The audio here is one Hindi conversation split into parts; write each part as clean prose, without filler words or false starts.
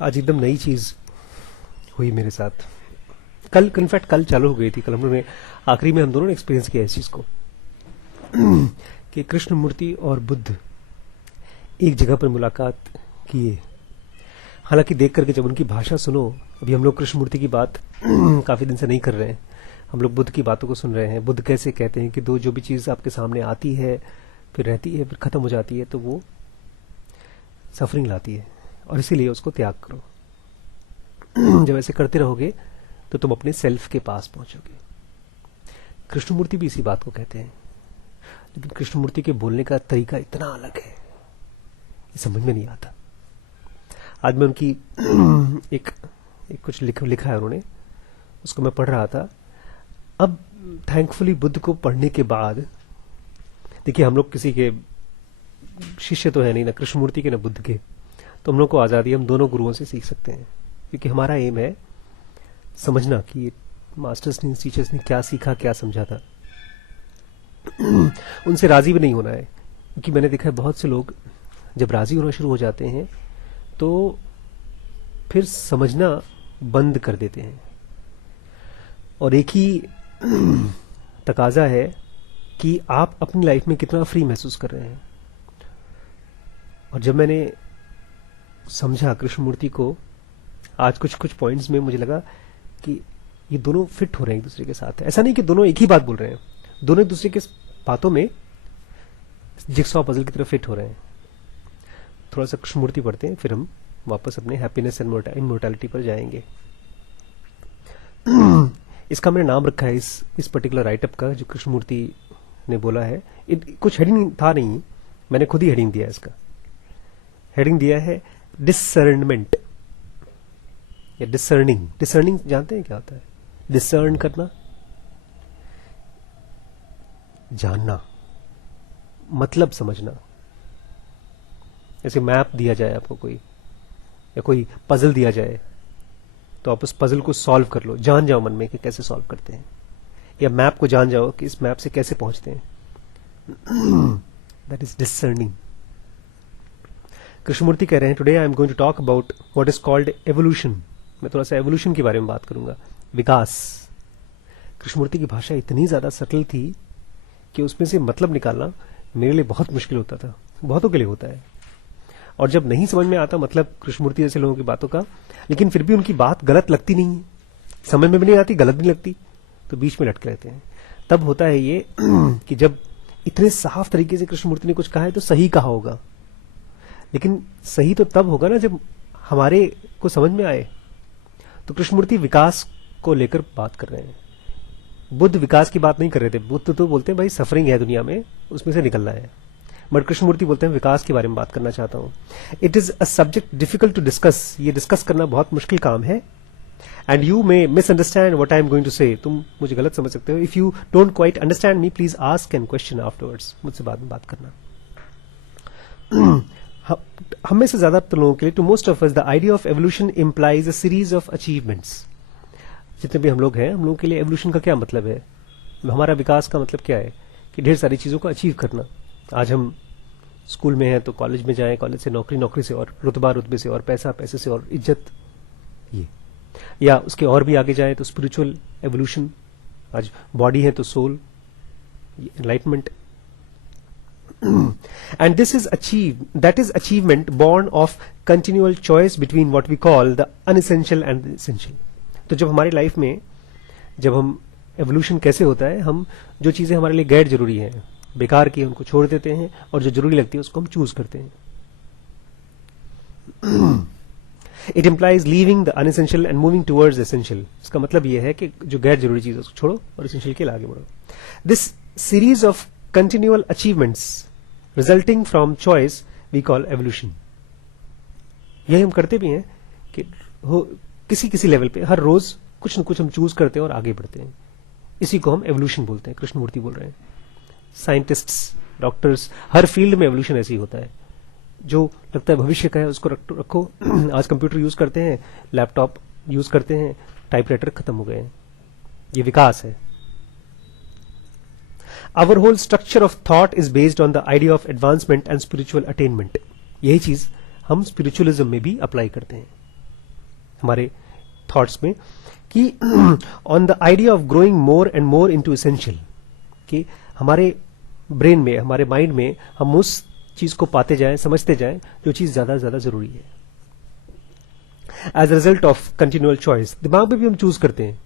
आज एकदम नई चीज हुई मेरे साथ। कल इनफैक्ट कल चालू हो गई थी। कल हम लोगों ने आखिरी में हम दोनों ने एक्सपीरियंस किया इस चीज को कि कृष्ण मूर्ति और बुद्ध एक जगह पर मुलाकात किए। हालांकि देख करके जब उनकी भाषा सुनो, अभी हम लोग कृष्ण मूर्ति की बात काफी दिन से नहीं कर रहे हैं, हम लोग बुद्ध की बातों को सुन रहे हैं। बुद्ध कैसे कहते हैं कि जो भी चीज आपके सामने आती है, फिर रहती है, फिर खत्म हो जाती है, तो वो सफरिंग लाती है और इसीलिए उसको त्याग करो। जब ऐसे करते रहोगे तो तुम अपने सेल्फ के पास पहुंचोगे। कृष्णमूर्ति भी इसी बात को कहते हैं, लेकिन कृष्णमूर्ति के बोलने का तरीका इतना अलग है, ये समझ में नहीं आता। आज मैं उनकी एक कुछ लिखा है उन्होंने, उसको मैं पढ़ रहा था। अब थैंकफुली बुद्ध को पढ़ने के बाद, देखिए हम लोग किसी के शिष्य तो है नहीं, ना कृष्णमूर्ति के ना बुद्ध के, तो हम लोग को आजादी, हम दोनों गुरुओं से सीख सकते हैं, क्योंकि हमारा एम है समझना कि मास्टर्स ने, टीचर्स ने क्या सीखा, क्या समझा था। उनसे राजी भी नहीं होना है, क्योंकि मैंने देखा है बहुत से लोग जब राजी होना शुरू हो जाते हैं तो फिर समझना बंद कर देते हैं। और एक ही तकाजा है कि आप अपनी लाइफ में कितना फ्री महसूस कर रहे हैं। और जब मैंने समझा कृष्णमूर्ति को, आज कुछ पॉइंट्स में मुझे लगा कि ये दोनों फिट हो रहे हैं एक दूसरे के साथ। ऐसा नहीं कि दोनों एक ही बात बोल रहे हैं, दोनों एक दूसरे के बातों में जिक्सॉ पजल की तरफ फिट हो रहे हैं। थोड़ा सा कृष्णमूर्ति पढ़ते हैं, फिर हम वापस अपने हैप्पीनेस एंड इमोर्टैलिटी पर जाएंगे। इसका मैंने नाम रखा है इस पर्टिकुलर राइटअप का, जो कृष्णमूर्ति ने बोला है। कुछ हेडिंग था नहीं, मैंने खुद ही हेडिंग दिया है। इसका हेडिंग दिया है डिसर्नमेंट या डिसर्निंग। डिसर्निंग जानते हैं क्या होता है? डिसर्न करना, जानना, मतलब समझना। जैसे मैप दिया जाए आपको कोई, या कोई पजल दिया जाए, तो आप उस पजल को सॉल्व कर लो, जान जाओ मन में कि कैसे सॉल्व करते हैं, या मैप को जान जाओ कि इस मैप से कैसे पहुंचते हैं। That is discerning. कृष्णमूर्ति कह रहे हैं, today I am going to talk about what is called evolution. मैं थोड़ा सा एवोल्यूशन के बारे में बात करूंगा, विकास। कृष्णमूर्ति की भाषा इतनी ज्यादा सटल थी कि उसमें से मतलब निकालना मेरे लिए बहुत मुश्किल होता था, बहुतों के लिए होता है। और जब नहीं समझ में आता मतलब कृष्णमूर्ति जैसे लोगों की बातों का, लेकिन फिर भी उनकी बात गलत लगती नहीं है, समझ में भी नहीं आती, गलत भी नहीं लगती, तो बीच में लटके रहते हैं। तब होता है ये कि जब इतने साफ तरीके से कृष्णमूर्ति ने कुछ कहा है तो सही कहा होगा, लेकिन सही तो तब होगा ना जब हमारे को समझ में आए। तो कृष्णमूर्ति विकास को लेकर बात कर रहे हैं, बुद्ध विकास की बात नहीं कर रहे थे। बुद्ध तो बोलते हैं भाई सफरिंग है दुनिया में, उसमें से निकलना है, बट कृष्णमूर्ति बोलते हैं विकास के बारे में बात करना चाहता हूं। It is a subject difficult to discuss. ये डिस्कस करना बहुत मुश्किल काम है। And you may misunderstand what I am going to say. तुम मुझे गलत समझ सकते हो। If you don't quite understand me, please ask an question afterwards. मुझसे बाद में बात करना। हम में से ज्यादातर लोगों के लिए, to most of us, the idea of evolution implies a series of achievements. जितने भी हम लोग हैं, हम लोगों के लिए एवोल्यूशन का क्या मतलब है, हमारा विकास का मतलब क्या है कि ढेर सारी चीजों को अचीव करना। आज हम स्कूल में हैं तो कॉलेज में जाएं, कॉलेज से नौकरी, नौकरी से और रुतबा, रुतबे से और पैसा, पैसे से और इज्जत, ये। या उसके और भी आगे जाएं तो स्पिरिचुअल एवोल्यूशन, आज बॉडी है तो soul, enlightenment. And this is that is achievement born of continual choice between what we call the unessential and the essential. तो जब हमारी लाइफ में, जब हम एवोल्यूशन कैसे होता है, हम जो चीजें हमारे लिए गैर जरूरी हैं, बेकार की, उनको छोड़ देते हैं, और जो जरूरी लगती है उसको हम चूज करते हैं। It implies leaving the unessential and moving towards essential. इसका मतलब यह है कि जो गैर जरूरी चीज है उसको छोड़ो और एसेंशियल के लिए आगे बढ़ो। This series of continual achievements resulting from choice we call evolution. यही हम करते भी हैं कि किसी किसी लेवल पे हर रोज कुछ न कुछ हम चूज करते हैं और आगे बढ़ते हैं। इसी को हम एवोल्यूशन बोलते हैं। कृष्णमूर्ति बोल रहे हैं। साइंटिस्ट्स, डॉक्टर्स, हर फील्ड में एवोल्यूशन ऐसे ही होता है। जो लगता है भविष्य का है उसको रखो। आज कंप्यूटर यूज करते हैं, लैपटॉप यूज करते हैं, टाइपराइटर खत्म हो गए हैं। ये विकास है। Our whole structure of thought is based on the idea of advancement and spiritual attainment. यही चीज हम स्पिरिचुअलिज्म में भी अप्लाई करते हैं। हमारे थॉट्स में कि on the idea of growing more and more into essential, कि हमारे ब्रेन में, हमारे माइंड में हम उस चीज को पाते जाएं, समझते जाएं जो चीज ज्यादा से ज्यादा जरूरी है। As a result of continual choice, दिमाग में भी हम चूज करते हैं।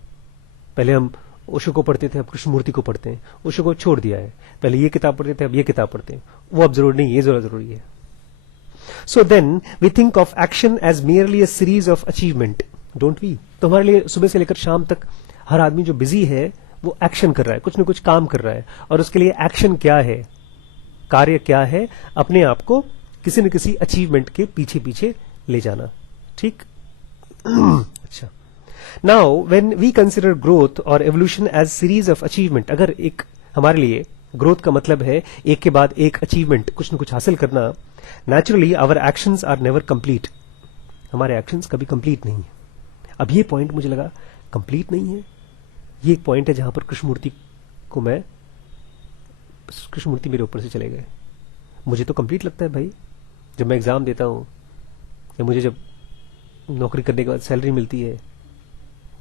पहले हम ओशो को पढ़ते थे, अब कृष्णमूर्ति को पढ़ते हैं। ओशो को छोड़ दिया है, पहले ये किताब पढ़ते थे, अब ये किताब पढ़ते हैं। वो अब जरूरी नहीं, ये जरूरी है। So then we think of action as merely a series of achievement, don't we? तो हमारे लिए सुबह से लेकर शाम तक हर आदमी जो बिजी है वो एक्शन कर रहा है, कुछ न कुछ काम कर रहा है, और उसके लिए एक्शन क्या है, कार्य क्या है? अपने आप को किसी न किसी अचीवमेंट के पीछे पीछे ले जाना। ठीक? अच्छा, now when we consider growth और evolution as series of achievement, अगर एक हमारे लिए ग्रोथ का मतलब है एक के बाद एक अचीवमेंट, कुछ न कुछ हासिल करना, naturally our actions are never complete, हमारे एक्शंस कभी कंप्लीट नहीं है। अब ये पॉइंट मुझे लगा कंप्लीट नहीं है, ये एक पॉइंट है जहां पर कृष्णमूर्ति मेरे ऊपर से चले गए। मुझे तो कंप्लीट लगता है भाई, जब मैं एग्जाम देता हूं, या मुझे जब नौकरी करने के बाद सैलरी मिलती है,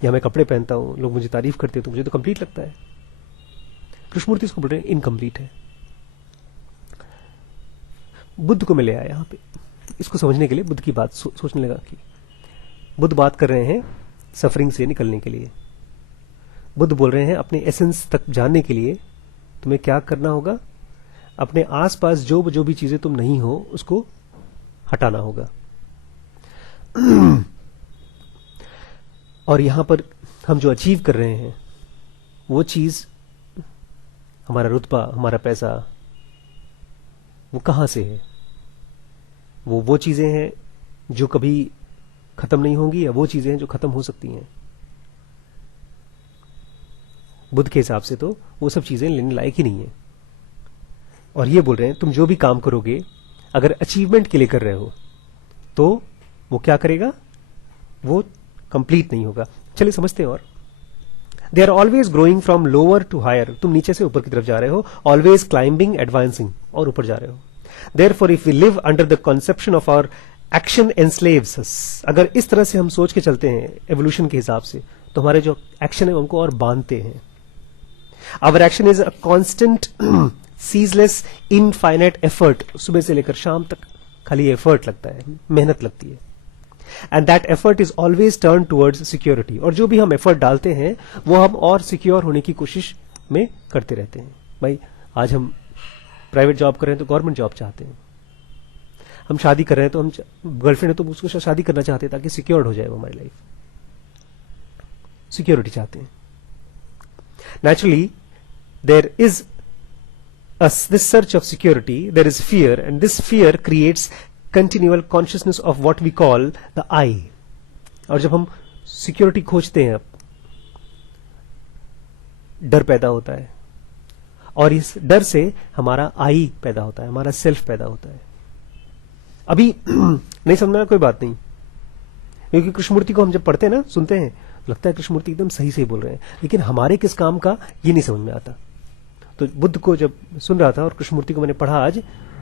या मैं कपड़े पहनता हूं, लोग मुझे तारीफ करते हैं, तो मुझे तो कंप्लीट लगता है। कृष्णमूर्ति इसको बोल रहे हैं इनकम्प्लीट है। बुद्ध को मैं ले आया यहां पे, इसको समझने के लिए बुद्ध की बात सोचने लगा कि बुद्ध बात कर रहे हैं सफरिंग से निकलने के लिए। बुद्ध बोल रहे हैं अपने एसेंस तक जानने के लिए तुम्हें क्या करना होगा? अपने आसपास जो भी चीजें तुम नहीं हो उसको हटाना होगा। और यहां पर हम जो अचीव कर रहे हैं वो चीज, हमारा रुतबा, हमारा पैसा, वो कहां से है? वो चीजें हैं जो कभी खत्म नहीं होंगी, या वो चीजें हैं जो खत्म हो सकती हैं? बुद्ध के हिसाब से तो वो सब चीजें लेने लायक ही नहीं है। और ये बोल रहे हैं तुम जो भी काम करोगे अगर अचीवमेंट के लिए कर रहे हो तो वो क्या करेगा? वो कंप्लीट नहीं होगा। चलिए समझते हैं। और they are always growing from lower to higher, तुम नीचे से ऊपर की तरफ जा रहे हो, ऑलवेज क्लाइंबिंग, एडवांसिंग, और ऊपर जा रहे हो। Therefore if we live under the conception of our action enslaves us, अगर इस तरह से हम सोच के चलते हैं एवोल्यूशन के हिसाब से, तो हमारे जो एक्शन है उनको और बांधते हैं। Our action is a constant ceaseless infinite effort, सुबह से लेकर शाम तक खाली एफर्ट लगता है, मेहनत लगती है। And that effort is always turn towards security, और जो भी हम एफर्ट डालते हैं वो हम और सिक्योर होने की कोशिश में करते रहते हैं। भाई आज हम प्राइवेट जॉब कर रहे हैं तो गवर्नमेंट जॉब चाहते हैं, हम शादी कर रहे हैं तो हम गर्लफ्रेंड है तो उसको शादी करना चाहते हैं ताकि सिक्योर्ड हो जाए वो, हमारी लाइफ सिक्योरिटी चाहते हैं। Naturally there is this search of security, there is fear, and this fear creates continual consciousness of what we call the I. और जब हम सिक्योरिटी खोजते हैं, डर पैदा होता है, और इस डर से हमारा आई पैदा होता है, हमारा सेल्फ पैदा होता है। अभी नहीं समझना कोई बात नहीं, क्योंकि कृष्णमूर्ति को हम जब पढ़ते हैं ना, सुनते हैं, लगता है कृष्णमूर्ति एकदम सही सही बोल रहे हैं, लेकिन हमारे किस काम का ये नहीं समझ में आता। तो बुद्ध को जब सुन रहा था और कृष्णमूर्ति को मैंने पढ़ा आज,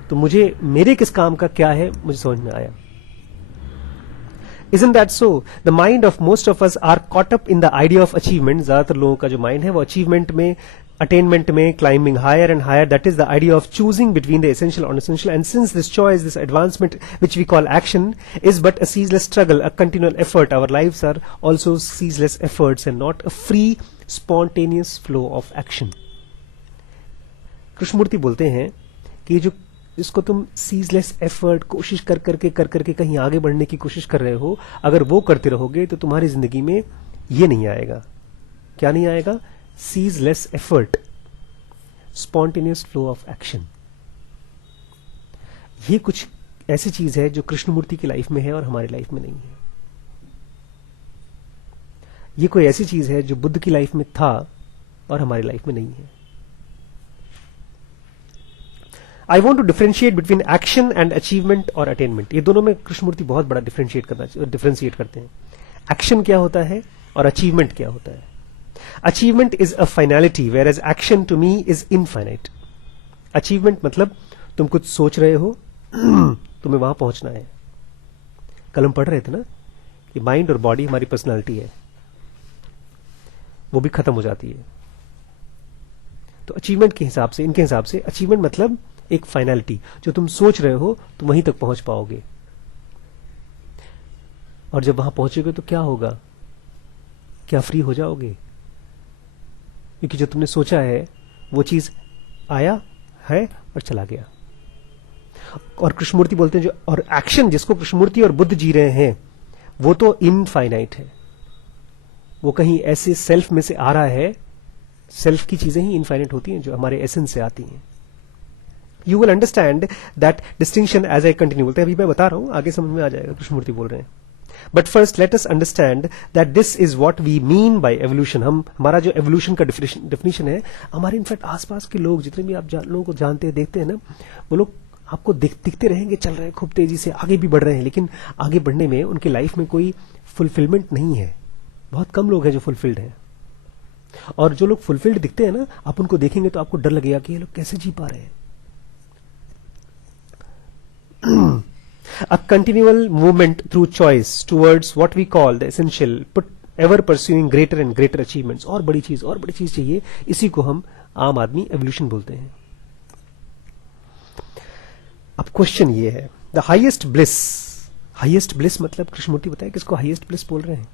तो मुझे मेरे किस काम का क्या है मुझे समझ में आया। Isn't that so? The mind of most of us are caught up in the idea of achievement. ज्यादातर लोगों का जो माइंड है वो अचीवमेंट में, अटेनमेंट में, climbing higher and higher, that is the idea of choosing between the essential and unessential. And since this choice, this advancement which we call action, is but a ceaseless struggle, a continual effort, our lives are also ceaseless efforts and not a free, spontaneous flow of action. Krishnamurti बोलते हैं कि जो इसको तुम सीजलेस एफर्ट, कोशिश कर करके कहीं आगे बढ़ने की कोशिश कर रहे हो, अगर वो करते रहोगे तो तुम्हारी जिंदगी में ये नहीं आएगा। क्या नहीं आएगा? Ceaseless effort, spontaneous flow of action. ये कुछ ऐसी चीज है जो कृष्णमूर्ति की लाइफ में है और हमारी लाइफ में नहीं है। ये कोई ऐसी चीज है जो बुद्ध की लाइफ में था और हमारी लाइफ में नहीं है। I want to differentiate between action and achievement or attainment. ये दोनों में कृष्णमूर्ति बहुत बड़ा डिफरेंशिएट करते हैं। एक्शन क्या होता है और अचीवमेंट क्या होता है? Achievement is a finality, whereas action to me is infinite. Achievement मतलब तुम कुछ सोच रहे हो, तुम्हें वहां पहुंचना है। कल हम पढ़ रहे थे ना कि माइंड और बॉडी हमारी पर्सनालिटी है, वो भी खत्म हो जाती है। तो अचीवमेंट के हिसाब से, इनके हिसाब से अचीवमेंट मतलब एक फाइनलिटी, जो तुम सोच रहे हो तुम वहीं तक पहुंच पाओगे, और जब वहां पहुंचोगे तो क्या होगा, क्या फ्री हो जाओगे, क्योंकि जो तुमने सोचा है वो चीज आया है और चला गया। और कृष्णमूर्ति बोलते हैं जो, और एक्शन जिसको कृष्णमूर्ति और बुद्ध जी रहे हैं वो तो इनफाइनाइट है, वो कहीं ऐसे सेल्फ में से आ रहा है। सेल्फ की चीजें ही इनफाइनाइट होती हैं जो हमारे एसेंस से आती हैं। You will understand that distinction as I continue. बोलते हैं अभी मैं बता रहा हूं, आगे समझ में आ जाएगा, कृष्णमूर्ति बोल रहे हैं। But first let us understand that this is what we mean by evolution. हमारा जो एवोल्यूशन का डेफिनेशन है, हमारे इनफैक्ट आसपास के लोग जितने भी आप लोगों को जानते हैं, देखते हैं ना, वो लोग आपको दिखते रहेंगे, चल रहे हैं खूब तेजी से, आगे भी बढ़ रहे हैं, लेकिन आगे बढ़ने में उनकी लाइफ में कोई फुलफिलमेंट नहीं है। बहुत कम लोग हैं जो फुलफिल्ड हैं। और जो लोग फुलफिल्ड दिखते हैं ना, आप उनको देखेंगे तो आपको डर लगेगा कि ये लोग कैसे जी पा रहे हैं। A continual movement through choice towards what we call the essential, but ever pursuing greater and greater achievements। और बड़ी चीज चाहिए, इसी को हम आम आदमी एवोल्यूशन बोलते हैं। अब क्वेश्चन ये है, द हाईएस्ट ब्लिस मतलब कृष्णमूर्ति बताए किसको हाईएस्ट ब्लिस बोल रहे हैं।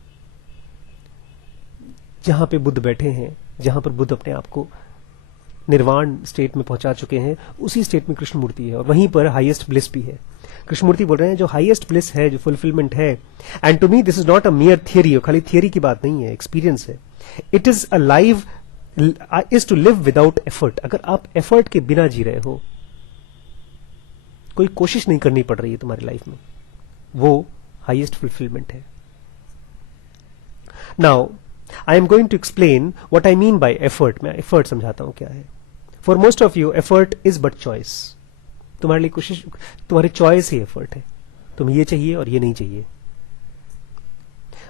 जहां पे बुद्ध बैठे हैं, जहां पर बुद्ध अपने आप को निर्वाण स्टेट में पहुंचा चुके हैं, उसी स्टेट में कृष्णमूर्ति है, और वहीं पर हाईएस्ट ब्लिस भी है। कृष्णमूर्ति बोल रहे हैं जो हाईएस्ट ब्लिस है, जो फुलफिलमेंट है, and to me this is not a mere theory, और खाली थियरी की बात नहीं है, एक्सपीरियंस है। It is a live, is to live without effort. अगर आप एफर्ट के बिना जी रहे हो, कोई कोशिश नहीं करनी पड़ रही है तुम्हारी लाइफ में, वो हाईएस्ट फुलफिलमेंट है। Now I am going to explain what I mean by effort. मैं एफर्ट समझाता हूं क्या है। For most of you effort is but choice. तुम्हारे लिए कोशिश, तुम्हारी चॉइस ही एफर्ट है, तुम्हें ये चाहिए और ये नहीं चाहिए।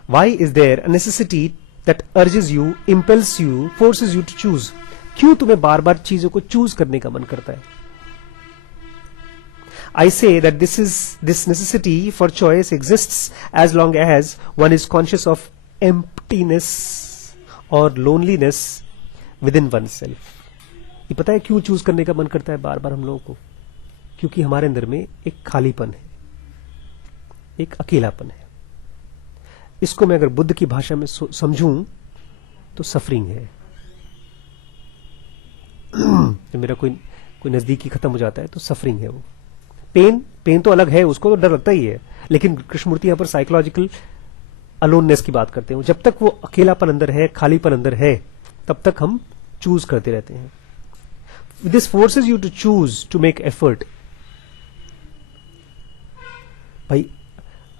Why is there a necessity that urges you, impels you, forces you to choose. क्यों तुम्हें बार बार चीजों को चूज करने का मन करता है। I say that this necessity for choice exists as long as one is conscious of emptiness or loneliness within oneself। ये पता है क्यों चूज करने का मन करता है बार बार हम लोगों को? क्योंकि हमारे अंदर में एक खालीपन है, एक अकेलापन है। इसको मैं अगर बुद्ध की भाषा में समझूं तो सफरिंग है। जब मेरा कोई नजदीकी खत्म हो जाता है तो सफरिंग है वो। पेन तो अलग है, उसको तो डर लगता ही है, लेकिन कृष्णमूर्ति यहां पर साइकोलॉजिकल अलोननेस की बात करते हैं। जब तक वो अकेलापन अंदर है, खालीपन अंदर है, तब तक हम चूज करते रहते हैं। This forces you to choose, to make effort. भाई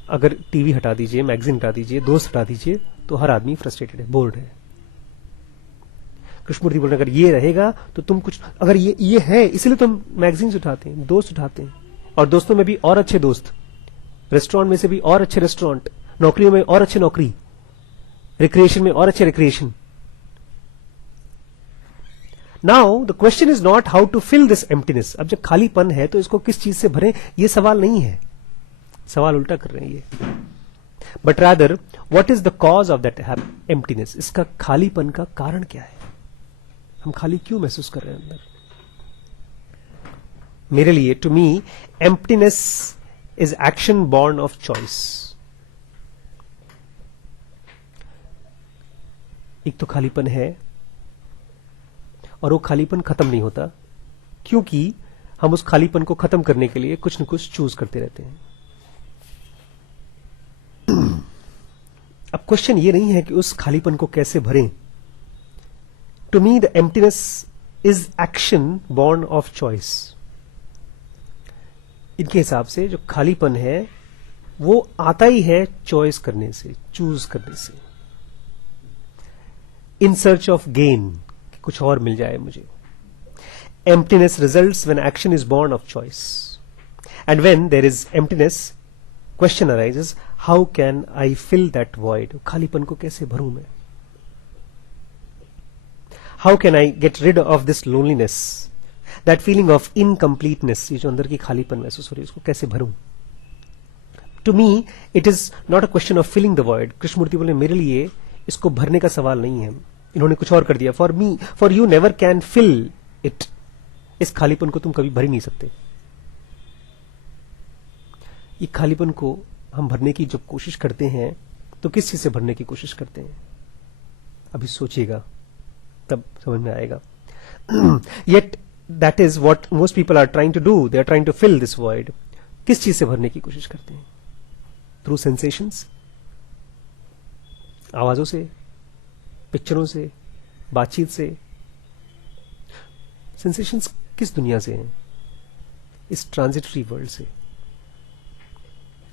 अगर टीवी हटा दीजिए, मैगजीन हटा दीजिए, दोस्त हटा दीजिए, तो हर आदमी फ्रस्ट्रेटेड है, बोर्ड है। कृष्णमूर्ति बोल रहे अगर ये रहेगा तो तुम कुछ, अगर ये है इसलिए तो हम मैगजीन्स उठाते हैं, दोस्त उठाते हैं, और दोस्तों में भी और अच्छे दोस्त, रेस्टोरेंट में से भी और अच्छे रेस्टोरेंट, नौकरियों में और अच्छे नौकरी, रिक्रिएशन में और अच्छे recreation. Now the question is not how to fill this emptiness. अब जब खालीपन है तो इसको किस चीज से भरें, ये सवाल नहीं है। सवाल उल्टा कर रहे हैं ये। But rather what is the cause of that emptiness. इसका खालीपन का कारण क्या है, हम खाली क्यों महसूस कर रहे हैं अंदर। मेरे लिए, to me, emptiness is action born of choice. एक तो खालीपन है, और वो खालीपन खत्म नहीं होता, क्योंकि हम उस खालीपन को खत्म करने के लिए कुछ न कुछ चूज करते रहते हैं। अब क्वेश्चन ये नहीं है कि उस खालीपन को कैसे भरें। To me the emptiness is action born of choice. इनके हिसाब से जो खालीपन है वो आता ही है चॉइस करने से, चूज करने से, इन सर्च ऑफ गेन, कुछ और मिल जाए मुझे। Emptiness results when action is born of choice, and when there is emptiness, question arises, how can I fill that void. खालीपन को कैसे भरूं मैं। How can I get rid of this loneliness, that feeling of incompleteness. ये जो अंदर की खालीपन महसूस हो रही है, उसको कैसे भरूं। To me it is not a question of filling the void. Krishnamurti बोले मेरे लिए इसको भरने का सवाल नहीं है. इन्होंने कुछ और कर दिया. For you never can fill it. इस खालीपन को तुम कभी भर ही नहीं सकते. ये खालीपन को हम भरने की जब कोशिश करते हैं तो किस चीज से भरने की कोशिश करते हैं? अभी सोचिएगा तब समझ में आएगा. Yet that is what most people are trying to do. They are trying to fill this void. किस चीज से भरने की कोशिश करते हैं? थ्रू सेंसेशंस, आवाजों से, पिक्चरों से, बातचीत से. सेंसेशंस किस दुनिया से हैं? इस ट्रांजिटरी वर्ल्ड से.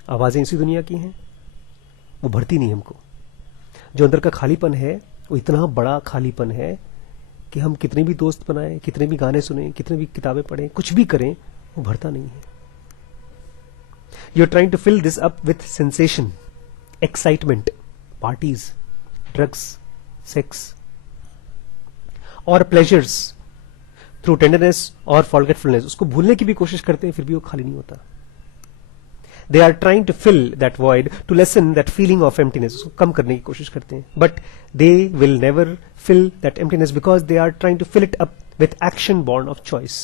आवाजें इसी दुनिया की हैं. वो भरती नहीं हमको. जो अंदर का खालीपन है वो इतना बड़ा खालीपन है कि हम कितने भी दोस्त बनाएं, कितने भी गाने सुने, कितने भी किताबें पढ़ें, कुछ भी करें, वो भरता नहीं है. You are trying to fill this up with sensation, excitement, parties, drugs, sex और प्लेजर्स थ्रू टेंडरनेस और फॉरगेटफुलनेस. उसको भूलने की भी कोशिश करते हैं, फिर भी वो खाली नहीं होता. They are trying to fill that void, to lessen that feeling of emptiness. उसको कम करने की कोशिश करते हैं. But they will never fill that emptiness because they are trying to fill it up with action born of choice.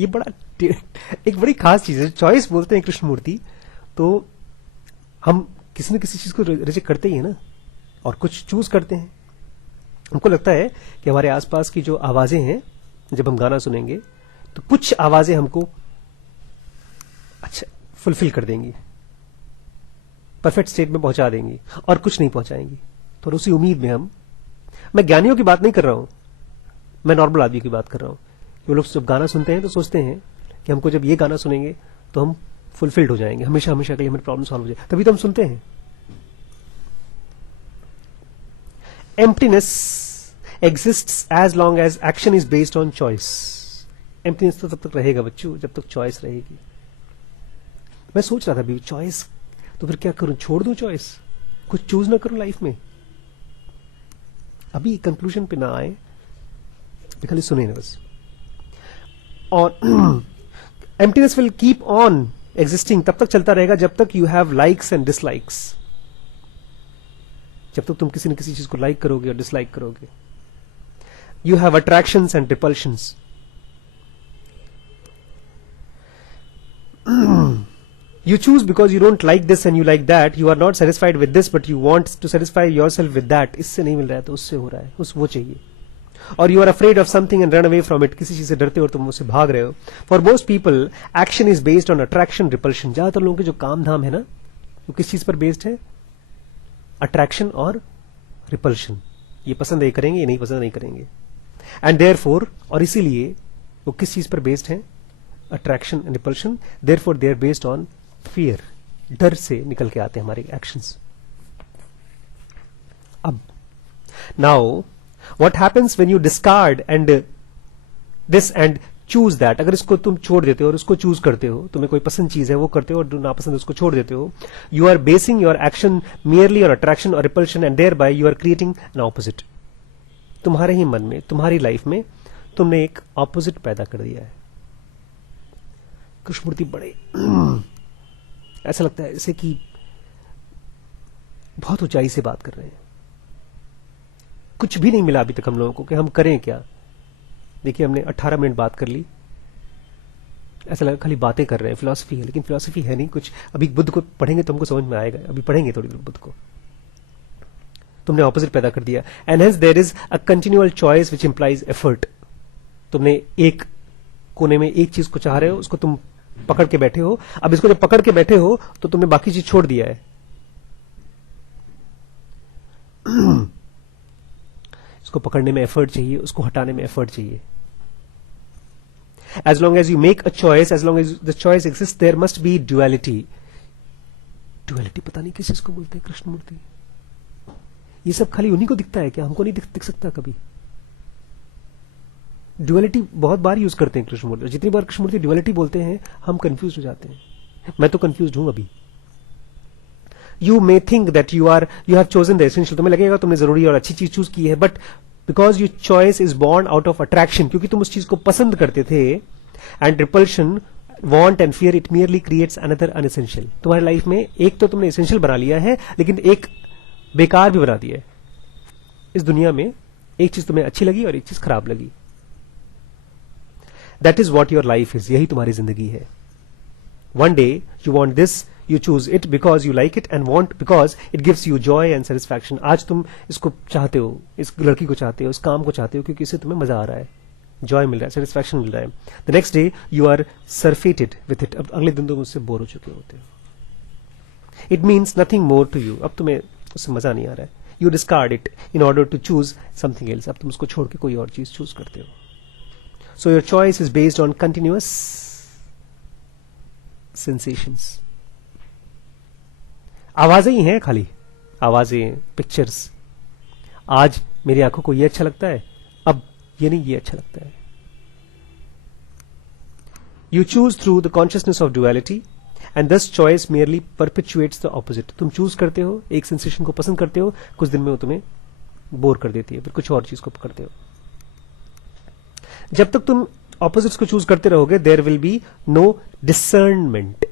ये बड़ा एक बड़ी खास चीज है. चॉइस बोलते हैं कृष्णमूर्ति, तो हम किसी न किसी चीज को रिजेक्ट करते ही है ना, और कुछ चूज करते हैं. हमको लगता है कि हमारे आसपास की जो आवाजें हैं, जब हम गाना सुनेंगे तो कुछ आवाजें हमको अच्छा फुलफिल कर देंगी, परफेक्ट स्टेट में पहुंचा देंगी, और कुछ नहीं पहुंचाएंगी. तो उसी उम्मीद में मैं ज्ञानियों की बात नहीं कर रहा हूं, मैं नॉर्मल आदमी की बात कर रहा हूं. वो लोग जब गाना सुनते हैं तो सोचते हैं कि हमको जब ये गाना सुनेंगे तो हम फुलफिल्ड हो जाएंगे, हमेशा हमेशा के लिए हमारी प्रॉब्लम सॉल्व हो जाए, तभी तो हम सुनते हैं. Emptiness exists as long as action is based on choice. Emptiness तो तब तक रहेगा बच्चों जब तक चॉइस रहेगी. मैं सोच रहा था अभी चॉइस, तो फिर क्या करूं? छोड़ दूं चॉइस, कुछ चूज ना करूं लाइफ में? अभी कंक्लूजन पे ना आए, खाली सुने ना बस. और emptiness will keep on existing, तब तक चलता रहेगा जब तक you have likes and dislikes. जब तक तुम किसी न किसी चीज को लाइक करोगे और डिसलाइक करोगे. You have attractions and repulsions. You choose because you don't like this and you like that. You are not satisfied with this but you want to satisfy yourself with that. इससे नहीं मिल रहा है तो उससे हो रहा है, उस वो चाहिए. और you are afraid of something and run away from it. किसी चीज से डरते हो और तुम उससे भाग रहे हो. For most people, action is based on attraction, repulsion. ज्यादातर लोगों के जो काम धाम है ना, वो किस चीज पर बेस्ड है? अट्रैक्शन और रिपल्शन. ये पसंद ये करेंगे, ये नहीं पसंद नहीं करेंगे. एंड therefore, और इसीलिए वो किस चीज पर बेस्ड है? Attraction and repulsion. therefore they are based on fear. डर से निकल के आते हैं हमारे एक्शंस. अब now what happens when you discard and this and choose that. अगर इसको तुम छोड़ देते हो और उसको चूज करते हो, तुम्हें कोई पसंद चीज है वो करते हो और नापसंद उसको छोड़ देते हो, you are basing your action merely on attraction और repulsion and thereby you are creating an opposite. तुम्हारे ही मन में, तुम्हारी लाइफ में तुमने एक ऑपोजिट पैदा कर दिया है. कृष्णमूर्ति बड़े ऐसा लगता है जैसे कि बहुत ऊंचाई से बात कर रहे हैं. कुछ भी नहीं मिला अभी तक हम लोगों को कि हम करें क्या. देखिए हमने 18 मिनट बात कर ली, ऐसा लगा खाली बातें कर रहे हैं, फिलॉसफी है, लेकिन फिलॉसफी है नहीं कुछ. अभी बुद्ध को पढ़ेंगे तो हमको समझ में आएगा. अभी पढ़ेंगे थोड़ी देर बुद्ध को. तुमने ऑपोजिट पैदा कर दिया. And hence there is a continual choice which implies effort. तुमने एक कोने में एक चीज को चाह रहे हो, उसको तुम पकड़ के बैठे हो. अब इसको जब पकड़ के बैठे हो तो तुमने बाकी चीज छोड़ दिया है. इसको पकड़ने में एफर्ट चाहिए, उसको हटाने में एफर्ट चाहिए. As long as you make a choice, as long as the choice exist, there must be duality. Duality पता नहीं किस चीज को बोलते हैं कृष्णमूर्ति. ये सब खाली उन्हीं को दिखता है क्या? हमको नहीं दिख सकता कभी. ड्युअलिटी बहुत बार यूज करते हैं कृष्णमूर्ति. जितनी बार कृष्णमूर्ति ड्युअलिटी बोलते हैं हम कंफ्यूज हो जाते हैं. मैं तो कंफ्यूज हूं अभी. You may think that you have chosen the essential. तुम्हें लगेगा तुमने जरूरी और अच्छी चीज चूज की है, but because your choice is born out of attraction, क्योंकि तुम उस चीज को पसंद करते थे, and repulsion want and fear it merely creates another unessential. तुम्हारी लाइफ में एक तो तुमने एसेंशियल बना लिया है, लेकिन एक बेकार भी बना दिया है। इस दुनिया में एक चीज तुम्हें अच्छी लगी और एक चीज खराब लगी। That is what your life is, यही तुम्हारी जिंदगी है। One day you want this, you choose it because you like it and want because it gives you joy and satisfaction। आज तुम इसको चाहते हो, इस लड़की को चाहते हो, इस काम को चाहते हो, क्योंकि इससे तुम्हें मजा आ रहा है, जॉय मिल रहा है, सेटिस्फैक्शन मिल रहा है। The next day you are surfeited with it, अब अगले दिन तुम उससे बोर हो चुके होते हो। It means nothing more to you, अब तुम्हें उससे मजा नहीं आ रहा है। You discard it in order to choose something else, अब तुम उसको छोड़ के कोई और चीज चूज करते हो। So your choice is based on continuous sensations. आवाजें ही हैं खाली, आवाजें, पिक्चर्स। आज मेरी आंखों को ये अच्छा लगता है, अब ये नहीं, ये अच्छा लगता है। You choose through the consciousness of duality and दस चॉइस मेयरली परपिचुएट्स द ऑपोजिट। तुम चूज करते हो, एक सेंसेशन को पसंद करते हो, कुछ दिन में वो तुम्हें बोर कर देती है, फिर कुछ और चीज को पकड़ते हो। जब तक तुम ऑपोजिट्स को चूज करते रहोगे, there will be no discernment.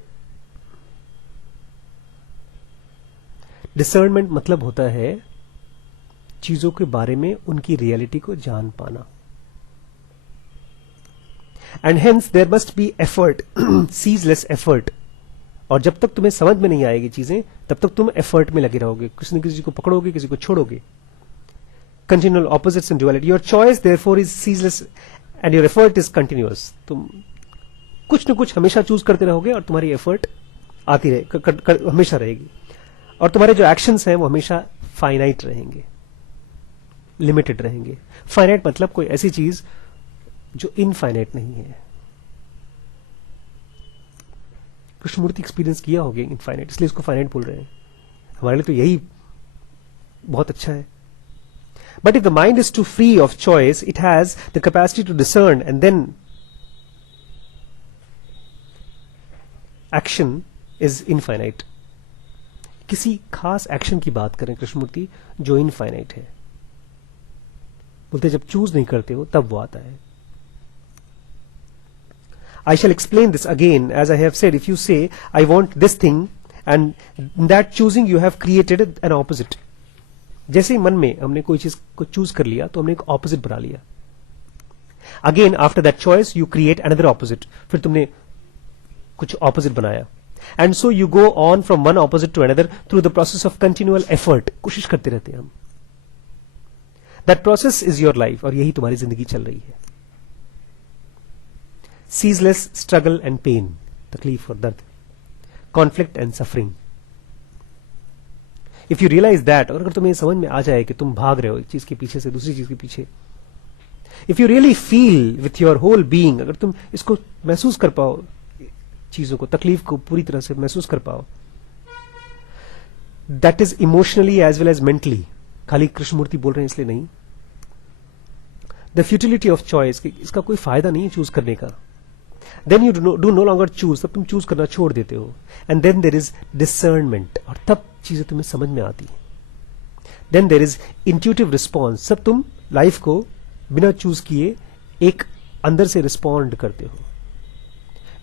Discernment मतलब होता है चीजों के बारे में उनकी रियलिटी को जान पाना। And hence there must be effort, ceaseless effort. और जब तक तुम्हें समझ में नहीं आएगी चीजें, तब तक तुम एफर्ट में लगे रहोगे, किसी न किसी को पकड़ोगे, किसी को छोड़ोगे। Continual opposites in duality. Your choice therefore is ceaseless and your effort is continuous. तुम कुछ न कुछ हमेशा चूज करते रहोगे और तुम्हारी एफर्ट आती रहे, हमेशा रहेगी। और तुम्हारे जो एक्शंस हैं वो हमेशा फाइनाइट रहेंगे, लिमिटेड रहेंगे। फाइनाइट मतलब कोई ऐसी चीज जो इनफाइनाइट नहीं है। कृष्णमूर्ति एक्सपीरियंस किया होगा इनफाइनाइट, इसलिए इसको फाइनाइट बोल रहे हैं। हमारे लिए तो यही बहुत अच्छा है। But if the mind is to free of choice, it has the capacity to discern and then action is infinite. किसी खास एक्शन की बात करें कृष्णमूर्ति जो इनफाइनाइट है, बोलते जब चूज नहीं करते हो तब वो आता है। I shall explain this again, as I have said. If you say, I want this thing, and in that choosing you have created an opposite. जैसे ही मन में हमने कोई चीज को चूज कर लिया तो हमने एक ऑपोजिट बना लिया। Again, after that choice, you create another opposite. फिर तुमने कुछ ऑपोजिट बनाया। And so you go on from one opposite to another through the process of continual effort. कोशिश करते रहते हैं हम। That process is your life, और यही तुम्हारी जिंदगी चल रही है। Ceaseless struggle and pain, तकलीफ और दर्द, conflict and suffering. If you realize that, और अगर तुम्हें समझ में आ जाए कि तुम भाग रहे हो एक चीज के पीछे से दूसरी चीज के पीछे, if you really feel with your whole being, अगर तुम इसको महसूस कर पाओ, चीजों को, तकलीफ को पूरी तरह से महसूस कर पाओ, that is emotionally as well as mentally, खाली कृष्णमूर्ति बोल रहे हैं इसलिए नहीं, the futility of choice, इसका कोई फायदा नहीं है चूज करने का, then you do no longer choose, तब तुम चूज करना छोड़ देते हो, and then there is discernment, और तब चीजें तुम्हें समझ में आती हैं, then there is intuitive response, सब तुम लाइफ को बिना चूज किए एक अंदर से रिस्पॉन्ड करते हो,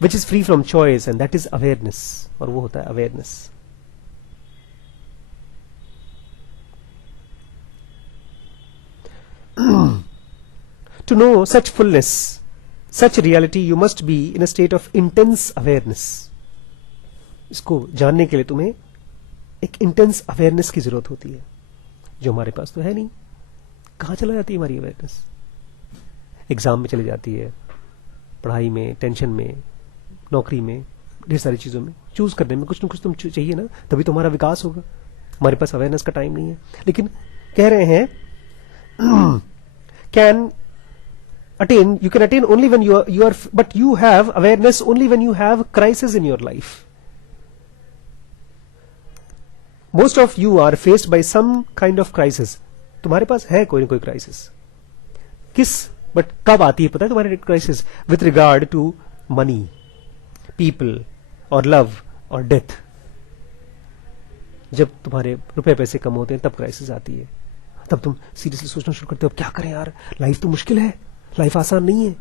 which is free from choice, and that is awareness, और वो होता है awareness. To know such fullness, such reality, you must be in a state of intense awareness. इसको जानने के लिए तुम्हें एक intense awareness की जरूरत होती है, जो हमारे पास तो है नहीं। कहाँ चला जाती है हमारी अवेयरनेस? एग्जाम में चली जाती है, पढ़ाई में, टेंशन में, नौकरी में, ढेर सारी चीजों में, चूज करने में कुछ न कुछ तुम चाहिए ना, तभी तुम्हारा विकास होगा। हमारे पास अवेयरनेस का टाइम नहीं है, लेकिन कह रहे हैं you can attain only when you are, but you have awareness only when you have crisis in your life. Most of you are faced by some kind of crisis. तुम्हारे पास है कोई ना कोई क्राइसिस, बट कब आती है पता है तुम्हारी crisis? With regard to money, people और लव और डेथ। जब तुम्हारे रुपए पैसे कम होते हैं तब क्राइसिस आती है, तब तुम सीरियसली सोचना शुरू करते हो, क्या करें यार, लाइफ तो मुश्किल है, लाइफ आसान नहीं है।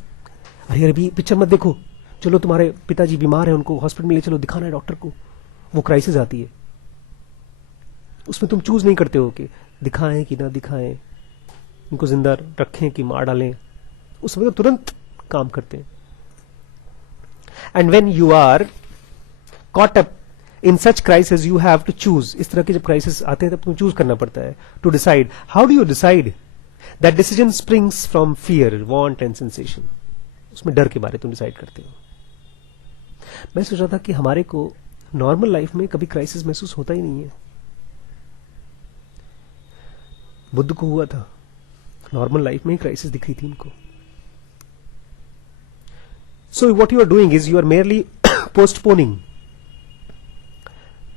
अरे अभी पिक्चर मत देखो, चलो तुम्हारे पिताजी बीमार है, उनको हॉस्पिटल में ले चलो, दिखाना है डॉक्टर को, वो क्राइसिस आती है। उसमें तुम चूज नहीं करते हो कि दिखाएं कि ना दिखाएं, उनको जिंदा रखें कि मार डालें, उसमें तो तुरंत काम करते हैं। And when you are caught up in such crisis you have to choose. इस तरह के जब क्राइसिस आते हैं तब तुम्हें चूज करना पड़ता है, to decide. How do you decide? That decision springs from fear, want and sensation. उसमें डर के बारे तुम डिसाइड करते हो। मैं सोच रहा था कि हमारे को नॉर्मल लाइफ में कभी क्राइसिस महसूस होता ही नहीं है। बुद्ध को हुआ था, नॉर्मल लाइफ में ही क्राइसिस दिख रही थी उनको। So what you are doing is you are merely postponing,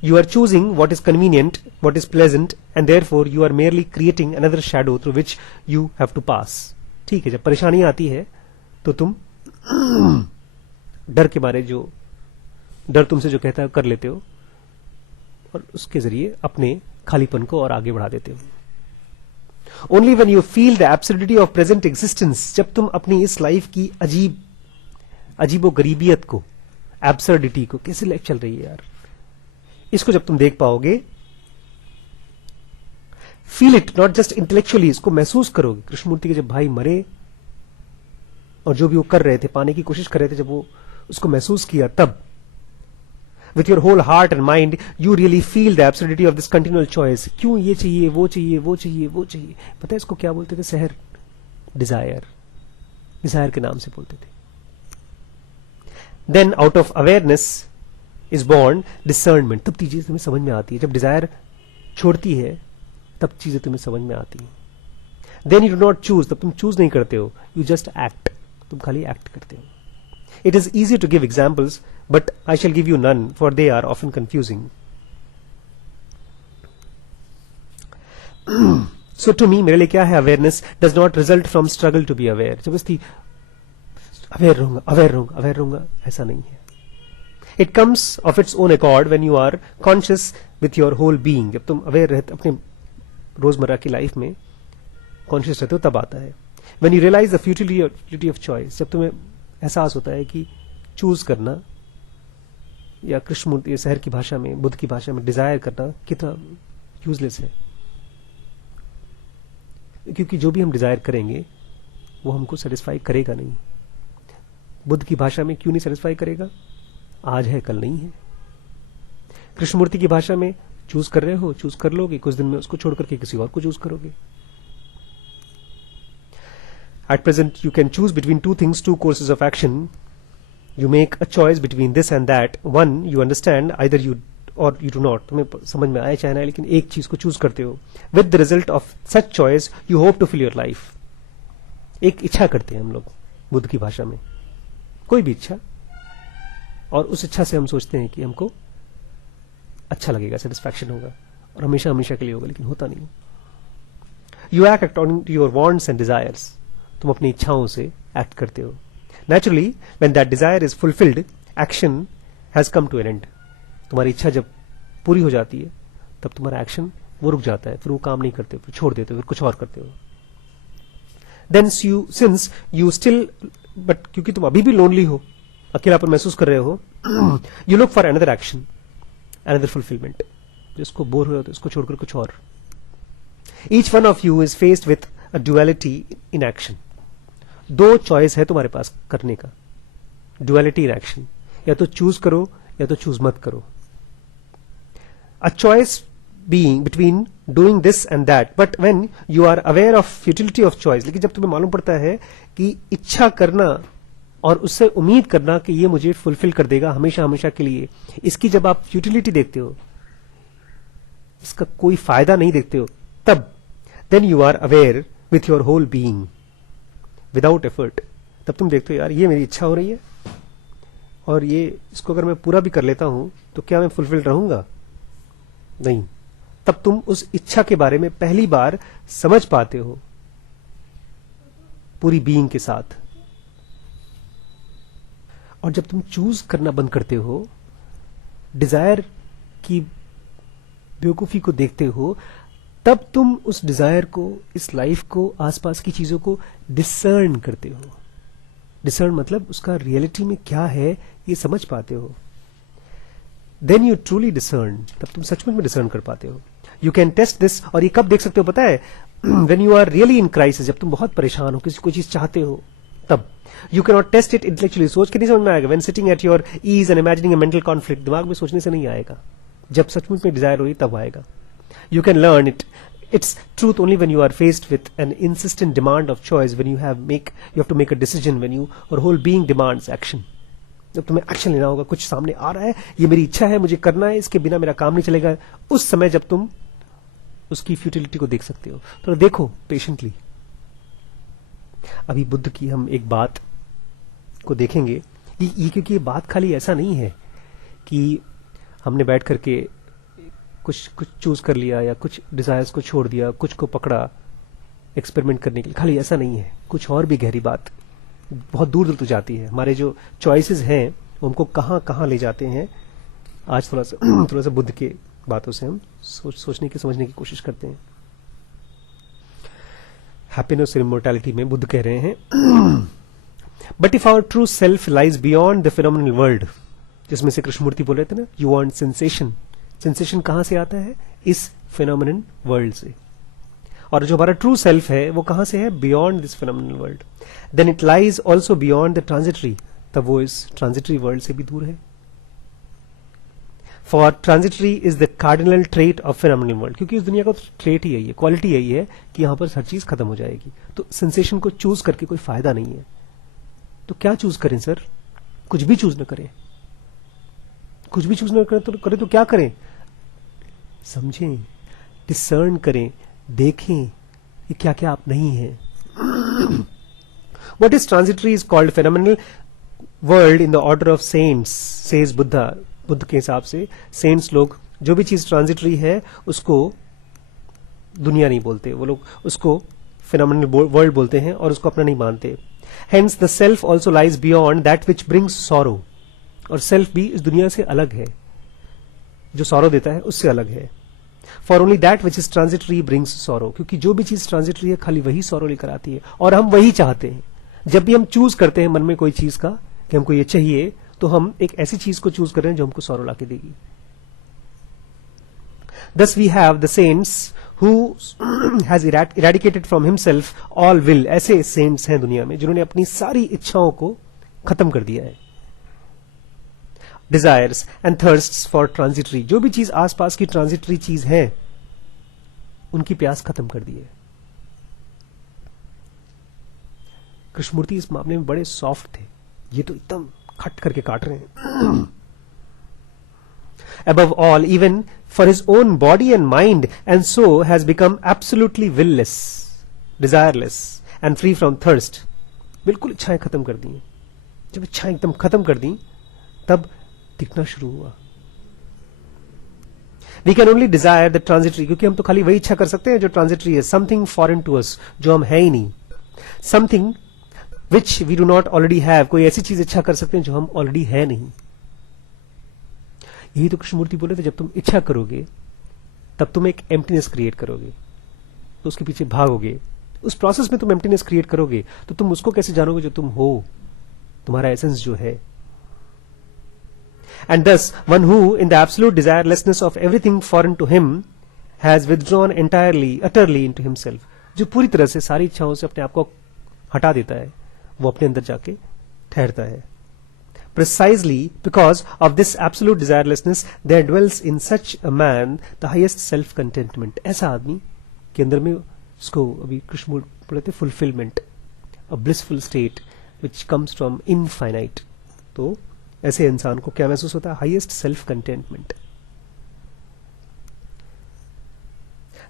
you are choosing what is convenient, what is pleasant, and therefore you are merely creating another shadow through which you have to pass. ठीक है, जब परेशानी आती है तो तुम डर के बारे, जो डर तुमसे जो कहता है कर लेते हो और उसके जरिए अपने खालीपन को और आगे बढ़ा देते हो। Only when you feel the absurdity of present existence, जब तुम अपनी इस लाइफ की अजीबो गरीबियत को, एब्सर्डिटी को, कैसी लाइफ चल रही है यार, इसको जब तुम देख पाओगे, feel it not just intellectually, इसको महसूस करोगे। कृष्णमूर्ति के जब भाई मरे और जो भी वो कर रहे थे, पाने की कोशिश कर रहे थे, जब वो उसको महसूस किया, तब with your whole heart and mind you really feel the absurdity of this continual choice. क्यों ये चाहिए, वो चाहिए, वो चाहिए, वो चाहिए। पता है इसको क्या बोलते थे? सहर, डिजायर, डिजायर के नाम से बोलते थे। Then out of awareness is born discernment. तब चीजें तुम्हें समझ में आती है। जब डिजायर छोड़ती है तब चीजें तुम्हें समझ में आती हैं। Then you do not choose, तब तुम चूज नहीं करते हो, यू जस्ट एक्ट, तुम खाली एक्ट करते हो। It is easy to give examples but I shall give you none for they are often confusing. So to me, मेरे लिए क्या है awareness? Does not result from struggle to be aware. जबरदस्ती अवेयर रहूंगा, अवेयर रहूंगा, अवेयर रहूंगा, ऐसा नहीं है। It comes of its own accord when you are conscious with your whole being. जब तुम अवेयर रहते, अपने रोजमर्रा की लाइफ में कॉन्शियस रहते हो, तब आता है। When you realize the futility of choice, जब तुम्हें एहसास होता है कि चूज करना, या कृष्णमूर्ति शहर की भाषा में, बुद्ध की भाषा में, डिजायर करना कितना यूजलेस है। क्योंकि जो भी हम डिजायर करेंगे वो हमको सेटिस्फाई करेगा नहीं। बुद्ध की भाषा में क्यों नहीं सेटिस्फाई करेगा? आज है कल नहीं है। कृष्णमूर्ति की भाषा में चूज कर रहे हो, चूज कर लोगे, कुछ दिन में उसको छोड़ करके किसी और को चूज करोगे। At present you can choose between two things, two courses of action. You make a choice between this and that. One you understand, either you or you do not. तुम्हें समझ में आए चाहे ना, लेकिन एक चीज को चूज करते हो। With the result of such choice you hope to fill your life. एक इच्छा करते हैं हम लोग बुद्ध की भाषा में, कोई भी इच्छा, और उस इच्छा से हम सोचते हैं कि हमको अच्छा लगेगा, सेटिस्फैक्शन होगा, और हमेशा हमेशा के लिए होगा, लेकिन होता नहीं। You act according to your wants and desires. तुम अपनी इच्छाओं से एक्ट करते हो। Naturally when that desire is fulfilled, action has come to an end. तुम्हारी इच्छा जब पूरी हो जाती है तब तुम्हारा एक्शन वो रुक जाता है, फिर वो काम नहीं करते, फिर छोड़ देते हो, फिर कुछ और करते हो। Then since you still, but क्योंकि तुम अभी भी लोनली हो, अकेलापन महसूस कर रहे हो, you look for another action, another fulfilment. जिसको बोर हो रहे हो तो इसको छोड़कर कुछ और। Each one of you is faced with a duality in action. दो चॉइस है तुम्हारे पास करने का, ड्युअलिटी इन एक्शन। या तो चूज करो या तो चूज मत करो। A choice being between doing this and that, but when you are aware of futility of choice, लेकिन जब तुम्हें मालूम पड़ता है कि इच्छा करना और उससे उम्मीद करना कि ये मुझे फुलफिल कर देगा हमेशा हमेशा के लिए, इसकी जब आप फ्यूटिलिटी देखते हो, इसका कोई फायदा नहीं देखते हो, तब then you are aware with your whole being without effort. तब तुम देखते हो यार ये मेरी इच्छा हो रही है और ये इसको अगर मैं पूरा भी कर लेता हूं तो क्या मैं फुलफिल रहूंगा? नहीं। तब तुम उस इच्छा के बारे में पहली बार समझ पाते हो पूरी बीइंग के साथ। और जब तुम चूज करना बंद करते हो, डिजायर की बेवकूफी को देखते हो, तब तुम उस डिजायर को, इस लाइफ को, आसपास की चीजों को डिसर्न करते हो। डिसर्न मतलब उसका रियलिटी में क्या है ये समझ पाते हो, देन यू ट्रूली डिसर्न, तब तुम सचमुच में डिसर्न कर पाते हो. यू कैन टेस्ट दिस, और ये कब देख सकते हो पता है? When you are really in crisis, जब तुम बहुत परेशान हो, किसी कोई चीज चाहते हो, तब. You can not test it intellectually, सोच के नहीं समझ में आएगा. When sitting at your ease and imagining a mental conflict, दिमाग में सोचने से नहीं आएगा. जब सचमुच में डिजायर हो रही तब आएगा. You can learn its truth only when you are faced with an insistent demand of choice, when you have to make a decision, when your whole being demands action. जब तुम्हें एक्शन लेना होगा, कुछ सामने आ रहा है, ये मेरी इच्छा है, मुझे करना है, इसके बिना मेरा काम नहीं चलेगा, उस समय जब तुम उसकी फ्यूटिलिटी को देख सकते हो. तो देखो पेशेंटली. अभी बुद्ध की हम एक बात को देखेंगे, ये क्योंकि ये बात खाली ऐसा नहीं है कि हमने बैठ करके कुछ चूज कर लिया या कुछ डिजायर्स को छोड़ दिया, कुछ को पकड़ा एक्सपेरिमेंट करने के लिए. खाली ऐसा नहीं है, कुछ और भी गहरी बात बहुत दूर दूर तक जाती है. हमारे जो चॉइसेस हैं वो हमको कहां कहां ले जाते हैं. आज थोड़ा सा बुद्ध के बातों से हम सोचने की समझने की कोशिश करते हैं. हैप्पीनेस और इमोर्टैलिटी में बुद्ध कह रहे हैं, but if our true self lies beyond the phenomenal world, जिसमें से कृष्णमूर्ति बोल रहे थे ना, यू वांट सेंसेशन. सेंसेशन कहां से आता है? इस फिनोमिनल वर्ल्ड से. और जो हमारा ट्रू सेल्फ है वो कहां से है? Beyond this phenomenal world. Then it lies also beyond the transitory, तब वो इस ट्रांजिटरी वर्ल्ड से भी दूर है. For transitory is the cardinal trait of phenomenal world, क्योंकि इस दुनिया का ट्रेट ही यही है, क्वालिटी यही है कि यहां पर हर चीज खत्म हो जाएगी. तो सेंसेशन को चूज करके कोई फायदा नहीं है. तो क्या चूज करें सर? कुछ भी चूज न करें. कुछ भी चूज न करें तो क्या करें? समझें, डिसर्न करें, देखें ये क्या क्या आप नहीं है. What is transitory is called phenomenal world in the order of saints, says Buddha. Buddha के हिसाब से सेंट्स लोग जो भी चीज ट्रांजिटरी है उसको दुनिया नहीं बोलते, वो लोग उसको फिनोमिनल वर्ल्ड बोलते हैं और उसको अपना नहीं मानते. Hence the self also lies beyond that which brings sorrow. और सेल्फ भी इस दुनिया से अलग है, जो सॉरो देता है उससे अलग है. For only that which is transitory brings sorrow, क्योंकि जो भी चीज ट्रांजिटरी है खाली वही सॉरो लेकर आती है, और हम वही चाहते हैं. जब भी हम चूज करते हैं मन में कोई चीज का कि हमको ये चाहिए, तो हम एक ऐसी चीज को चूज कर रहे हैं जो हमको सॉरो लाके देगी. Thus we have the saints who has eradicated from himself all will. ऐसे saints हैं दुनिया में जिन्होंने अपनी सारी इच्छाओं को खत्म कर दिया है. Desires and thirsts for transitory, जो भी चीज आसपास की ट्रांजिटरी चीज है उनकी प्यास खत्म कर दी है. कृष्णमूर्ति इस मामले में बड़े सॉफ्ट थे, ये तो एकदम खट करके काट रहे हैं. Above all, even for his own body and mind, and so has become absolutely will-less, desireless, and free from thirst. बिल्कुल इच्छाएं खत्म कर दी. जब इच्छाएं एकदम खत्म कर दी तब दिखना शुरू हुआ. We can only desire the transitory, क्योंकि हम तो खाली वही इच्छा कर सकते हैं जो ट्रांजिटरी है. Something foreign to us, जो हम है ही नहीं. Something which we do not already have, कोई ऐसी चीज इच्छा कर सकते हैं जो हम ऑलरेडी है नहीं. यही तो कृष्णमूर्ति बोले थे, जब तुम इच्छा करोगे तब तुम एक एम्प्टीनेस क्रिएट करोगे, तो उसके पीछे भागोगे. उस प्रोसेस में तुम एम्प्टीनेस क्रिएट करोगे तो तुम उसको कैसे जानोगे जो तुम हो, तुम्हारा एसेंस जो है. And thus, one who, in the absolute desirelessness of everything foreign to him, has withdrawn entirely, utterly into himself, जो पूरी तरह से सारी इच्छाओं से अपने आप को हटा देता है, वो अपने अंदर जाके ठहरता है. Precisely because of this absolute desirelessness, there dwells in such a man the highest self-contentment. ऐसा आदमी के अंदर में उसको अभी कृष्ण बोलते हैं fulfillment, a blissful state which comes from infinite. तो ऐसे इंसान को क्या महसूस होता है? Highest self contentment.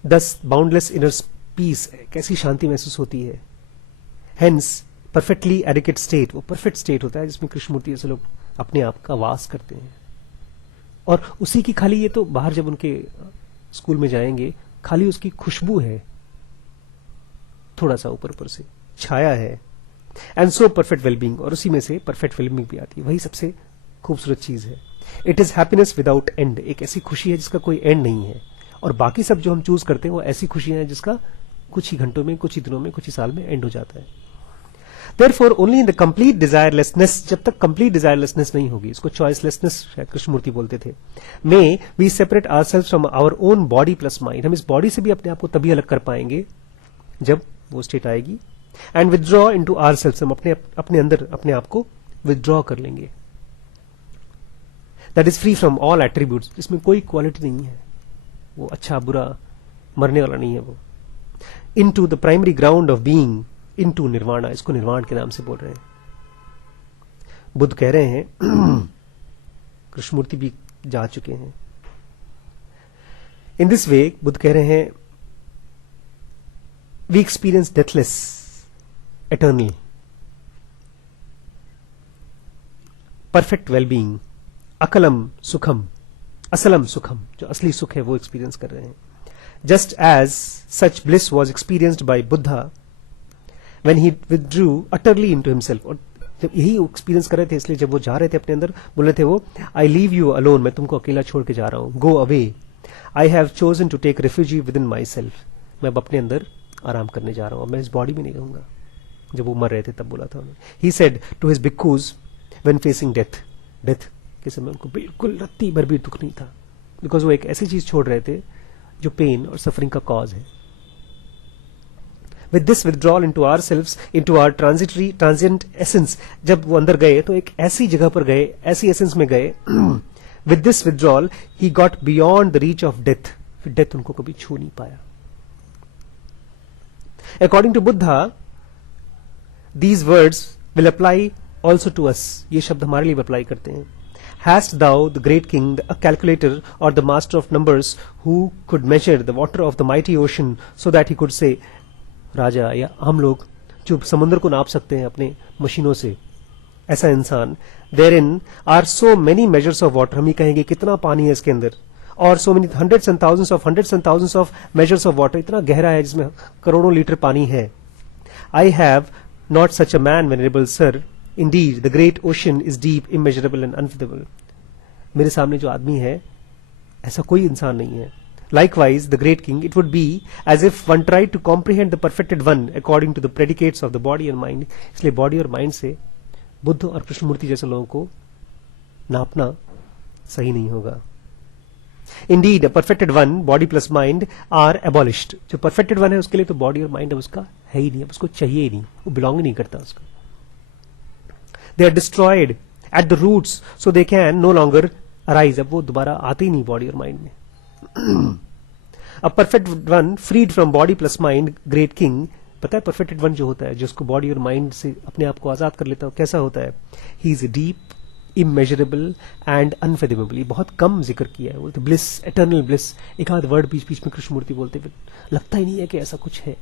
Thus boundless inner peace, कैसी शांति महसूस होती है. हेंस परफेक्टली एडिकेट स्टेट, वो परफेक्ट स्टेट होता है जिसमें कृष्णमूर्ति ऐसे लोग अपने आप का वास करते हैं. और उसी की खाली, ये तो बाहर जब उनके स्कूल में जाएंगे, खाली उसकी खुशबू है, थोड़ा सा ऊपर ऊपर से छाया है. एंड सो परफेक्ट वेलबींग, और उसी में से परफेक्ट वेलबींग भी आती है. वही सबसे खूबसूरत चीज है. It is happiness without and, एक ऐसी खुशी है जिसका कोई एंड नहीं है. और बाकी सब जो हम चूज करते हैं वो ऐसी खुशियां हैं जिसका कुछ ही घंटों में, कुछ ही दिनों में, कुछ ही साल में एंड हो जाता है. Therefore, only in the complete desirelessness, जब तक complete desirelessness नहीं होगी, इसको choicelessness शायद कृष्णमूर्ति बोलते थे, may we separate ourselves from our own body plus mind. हम इस बॉडी से भी अपने आप को तभी अलग कर पाएंगे जब वो स्टेट आएगी, and withdraw into ourselves, हम अपने अंदर अपने आप को withdraw कर लेंगे. That is free from all attributes, जिसमें कोई क्वालिटी नहीं है, वो अच्छा बुरा मरने वाला नहीं है वो. Into the primary ground of being, into nirvana, इसको निर्वाण के नाम से बोल रहे हैं. बुद्ध कह रहे हैं, कृष्णमूर्ति भी जा चुके हैं. In this way, बुद्ध कह रहे हैं, we experience deathless, eternal, perfect well-being, अकलम सुखम, असलम सुखम, जो असली सुख है वो एक्सपीरियंस कर रहे हैं. Just as such bliss was experienced by Buddha when he withdrew utterly into himself. और जब यही एक्सपीरियंस कर रहे थे, इसलिए जब वो जा रहे थे अपने अंदर, बोल रहे थे वो, I leave you alone, मैं तुमको अकेला छोड़ के जा रहा हूं. Go away, I have chosen to take refuge within myself. मैं अब अपने अंदर आराम करने जा रहा हूं, मैं इस बॉडी में नहीं रहूंगा. जब वो मर रहे थे तब बोला था उन्होंने. He said to his bhikkhus when facing death, death के समय उनको बिल्कुल रत्ती भर भी दुख नहीं था, बिकॉज वो एक ऐसी चीज छोड़ रहे थे जो पेन और सफरिंग का कॉज है. With this withdrawal into ourselves, into our transient essence, जब वो अंदर गए तो एक ऐसी जगह पर गए, ऐसी एसेंस में गए. With this withdrawal, he got beyond the reach of death. फिर डेथ उनको कभी छू नहीं पाया. According to Buddha, these words will apply also to us. ये शब्द हमारे लिए अप्लाई करते हैं. Hast thou, the great king, a calculator or the master of numbers, who could measure the water of the mighty ocean so that he could say, राजा या हम लोग जो समुद्र को नाप सकते हैं अपने मशीनों से, ऐसा इंसान, therein are so many measures of water, हम ही कहेंगे कितना पानी है इसके अंदर, और so many hundreds and thousands of measures of water, इतना गहरा है जिसमें करोड़ों लीटर पानी है. I have not such a man, venerable sir. Indeed, the great ocean is deep, immeasurable and unfathomable. मेरे सामने जो आदमी है, ऐसा कोई इंसान नहीं है. Likewise, the great king, it would be as if one tried to comprehend the perfected one according to the predicates of the body and mind. इसलिए बॉडी और माइंड से बुद्ध और कृष्णमूर्ति जैसे लोगों को नापना सही नहीं होगा. Indeed, a perfected one, body plus mind, are abolished. जो perfected one है उसके लिए तो बॉडी और माइंड उसका है ही नहीं, उसको चाहिए ही नहीं, वो बिलोंग ही नहीं करता उसको. They are destroyed at the roots, so they can no longer arise. अब वो दोबारा आते ही नहीं बॉडी और माइंड में. A perfect one, freed from body plus mind, great king. पता है perfected one जो होता है, जो उसको बॉडी और माइंड से अपने आप को आजाद कर लेता है, कैसा होता है? He is deep, immeasurable and unfathomable. बहुत कम जिक्र किया है. बोलते bliss, eternal bliss. एक आध वर्ड बीच बीच में कृष्णमूर्ति बोलते हुए लगता ही नहीं है कि ऐसा कुछ है.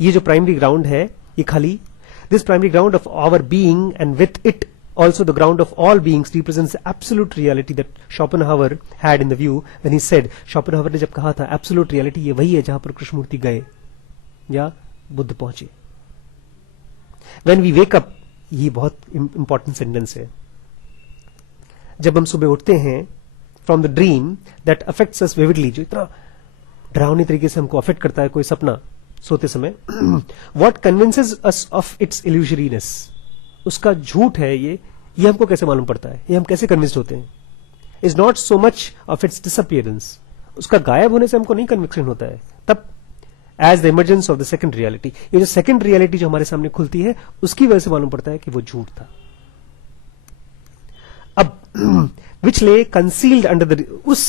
ये जो प्राइमरी ग्राउंड है, ये खाली this primary ground of our being, and with it also the ground of all beings, represents the absolute reality that Schopenhauer had in the view when he said, Schopenhauer ने जब कहा था absolute reality ये वही है जहां पर कृष्णमूर्ति गए या बुद्ध पहुंचे. When we wake up, ये बहुत इंपॉर्टेंट सेंटेंस है. जब हम सुबह उठते हैं from the dream that affects us vividly, जो इतना डरावनी तरीके से हमको अफेक्ट करता है कोई सपना सोते समय, what convinces us of its illusoriness, उसका झूठ है ये हमको कैसे मालूम पड़ता है, ये हम कैसे कन्विंस्ड होते हैं, is not so much of its disappearance, उसका गायब होने से हमको नहीं कन्विक्शन होता है, तब as the emergence of the second reality, ये जो सेकंड रियलिटी जो हमारे सामने खुलती है उसकी वजह से मालूम पड़ता है कि वो झूठ था. अब which lay concealed under the, उस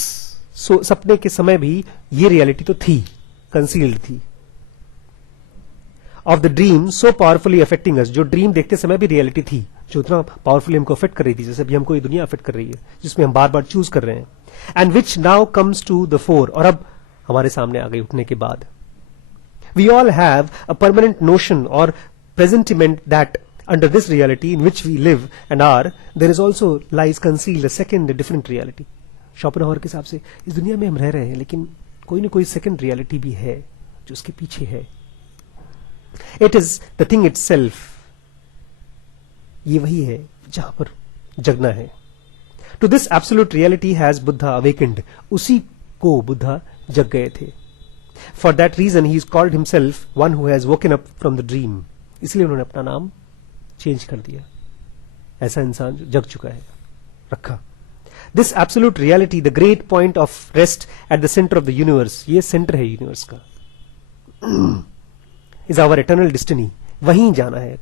सपने के समय भी ये रियलिटी तो थी, कंसील्ड थी. Of the dream so powerfully affecting us, जो ड्रीम देखते समय भी रियलिटी थी, जो इतना पावरफुली हमको अफेक्ट कर रही थी, जैसे अभी हमको ये दुनिया अफेक्ट कर रही है जिसमें हम बार बार चूज कर रहे हैं. And which now comes to the fore, और अब हमारे सामने आ गई उठने के बाद. We all have a permanent notion और presentiment that under this reality in which we live and are, there is also lies concealed a second different reality. Schopenhauer के हिसाब से इस दुनिया में हम रह रहे हैं, लेकिन कोई ना कोई सेकेंड रियलिटी भी है जो उसके पीछे है. It is the thing itself. ये वही है जहां पर जगना है. To this absolute reality has Buddha awakened. उसी को बुद्धा जग गए थे. For that reason he is called himself one who has woken up from the dream. इसलिए उन्होंने अपना नाम चेंज कर दिया। ऐसा इंसान जो जग चुका है रखा। This absolute reality, the great point of rest at the centre of the universe, ये सेंटर है यूनिवर्स का, इज आवर इटर्नल डेस्टिनी। वहीं जाना है।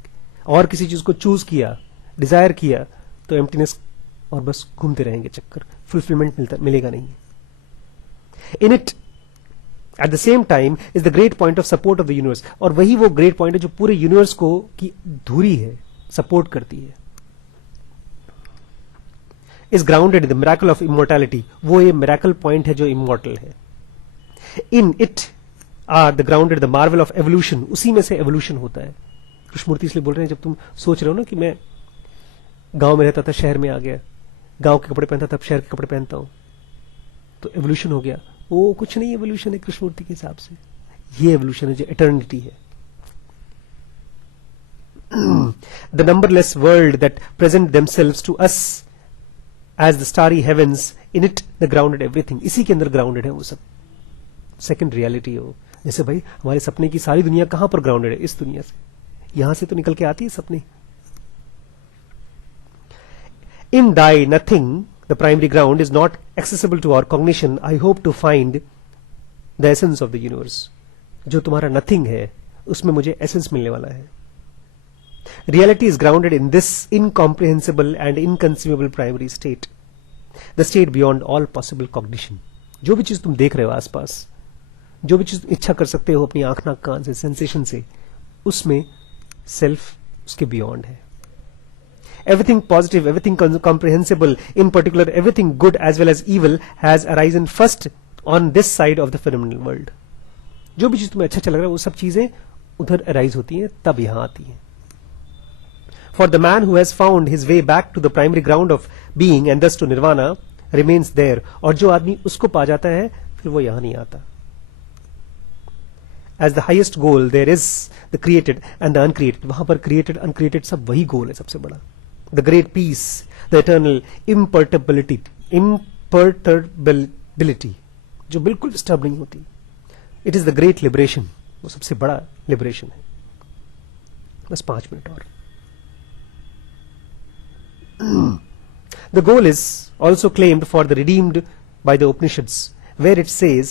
और किसी चीज को चूज किया, डिजायर किया, तो एम्प्टीनेस और बस घूमते रहेंगे चक्कर, फुलफिलमेंट मिलेगा नहीं। In it at the same time is the great point of support of the universe, और वही वो ग्रेट पॉइंट है जो पूरे यूनिवर्स को की धुरी है, सपोर्ट करती है। Is grounded in the miracle of immortality, वो ये मिरेकल पॉइंट है जो इमोर्टल है। In it are the grounded the marvel of evolution, उसी में से एवोल्यूशन होता है। कृष्णमूर्ति इसलिए बोल रहे हैं, जब तुम सोच रहे हो ना कि मैं गांव में रहता था, शहर में आ गया, गांव के कपड़े पहनता था, अब शहर के कपड़े पहनता हूं, तो एवोल्यूशन हो गया। वो कुछ नहीं एवोल्यूशन है कृष्णमूर्ति के हिसाब से, ये एवोल्यूशन है जो इटर्निटी है। The numberless world that present themselves to us as the starry heavens, in it the grounded everything, इसी के अंदर ग्राउंडेड है वो सब। सेकंड रियलिटी है वो। जैसे भाई हमारे सपने की सारी दुनिया कहां पर ग्राउंडेड है? इस दुनिया से, यहां से तो निकल के आती है सपने। In thy nothing the primary ground is not accessible to our cognition, I hope to find the essence of the universe. जो तुम्हारा नथिंग है उसमें मुझे एसेंस मिलने वाला है। Reality is grounded in this incomprehensible and inconceivable primary state, the state beyond all possible cognition. जो भी चीज तुम देख रहे हो आसपास, जो भी चीज इच्छा कर सकते हो अपनी आंख नाक कान से, सेंसेशन से, उसमें सेल्फ उसके बियॉन्ड है। Everything positive, everything comprehensible, in particular everything good as well as evil, has arisen first on this side of the phenomenal world. जो भी चीज तुम्हें अच्छा लग रहा है वो सब चीजें उधर अराइज होती हैं, तब यहां आती हैं। For the man who has found his way back to the primary ground of being and thus to nirvana remains there, और जो आदमी उसको पा जाता है फिर वो यहां नहीं आता। As the highest goal there is the created and the uncreated, वहां पर created uncreated सब वही गोल है सबसे बड़ा। The great peace, the eternal imperturbability, जो बिल्कुल डिस्टर्ब नहीं होती। It is the great liberation, वो सबसे बड़ा लिबरेशन है। बस 5 मिनट और। The goal is also claimed for the redeemed by the Upanishads, where it says,